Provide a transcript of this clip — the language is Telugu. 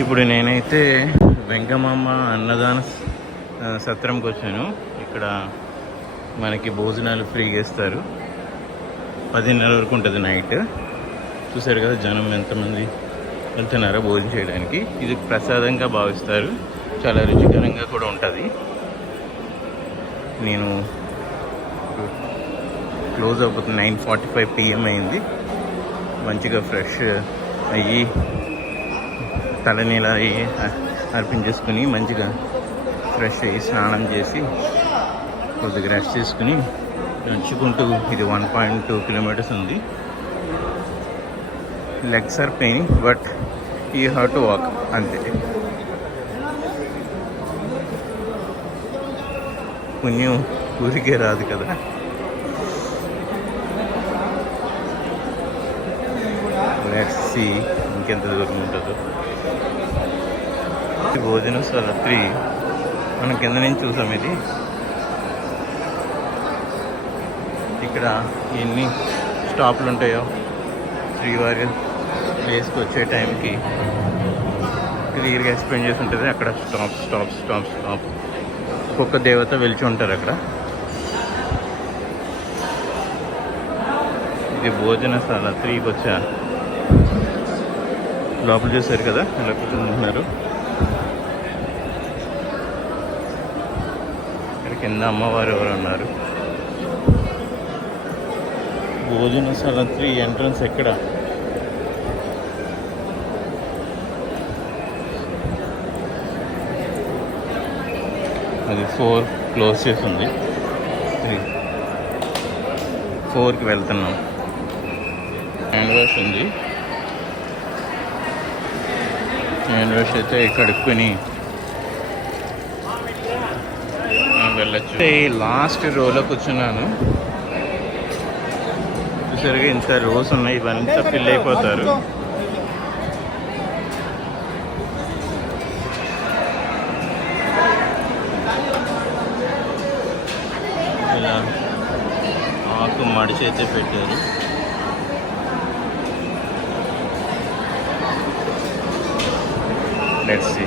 ఇప్పుడు నేనైతే వెంకమాంబ అన్నదాన సత్రంకి వచ్చాను. ఇక్కడ మనకి భోజనాలు ఫ్రీగా ఇస్తారు. 10:30 వరకు ఉంటుంది నైట్. చూసారు కదా జనం ఎంతమంది వెళ్తున్నారో భోజనం చేయడానికి. ఇది ప్రసాదంగా భావిస్తారు, చాలా రుచికరంగా కూడా ఉంటుంది. నేను క్లోజ్ అయిపోతుంది, 9:45 PM అయింది. మంచిగా ఫ్రెష్ అయ్యి తలనీలా అయ్యి అర్పించేసుకుని మంచిగా ఫ్రెష్ అయ్యి స్నానం చేసి కొద్దిగా రెస్ట్ చేసుకుని నడుచుకుంటూ, ఇది 1.2 kilometers ఉంది. Legs are pain but you have to walk అంతే. పుణ్యం ఊరికే రాదు కదా. లెట్స్ సీ ఇంకెంత దూరం ఉంటుందో. భోజనశాల 3 మనం కింద నుంచి చూసాం. ఇది ఇక్కడ ఎన్ని స్టాప్లు ఉంటాయో శ్రీవారి ప్లేస్కి వచ్చే టైంకి క్లియర్గా ఎక్స్ప్లెయిన్ చేసి ఉంటుంది. అక్కడ స్టాప్ స్టాప్ స్టాప్ స్టాప్ ఒక్కొక్క దేవత వెలిచి ఉంటారు అక్కడ. ఇది భోజనశాల 3కి వచ్చా. లోపల చూసారు కదా ఎలా కూర్చుంటున్నారు. ఇక్కడ కింద అమ్మవారు ఎవరు ఉన్నారు. భోజనశాల 3 ఎంట్రన్స్ ఎక్కడ? అది 4 క్లోజ్ చేసి ఉంది. 4కి వెళ్తున్నాం. హ్యాండ్ వాష్ ఉంది. హ్యాండ్ వాష్ అయితే కడుక్కొని వెళ్ళచ్చు. లాస్ట్ రోలో కూర్చున్నాను. చూసారుగా ఇంత రోస్ ఉన్నాయి, ఇవంతా ఫిల్ అయిపోతారు. ఇలా ఆకు మడిచి అయితే పెట్టారు. Let's see.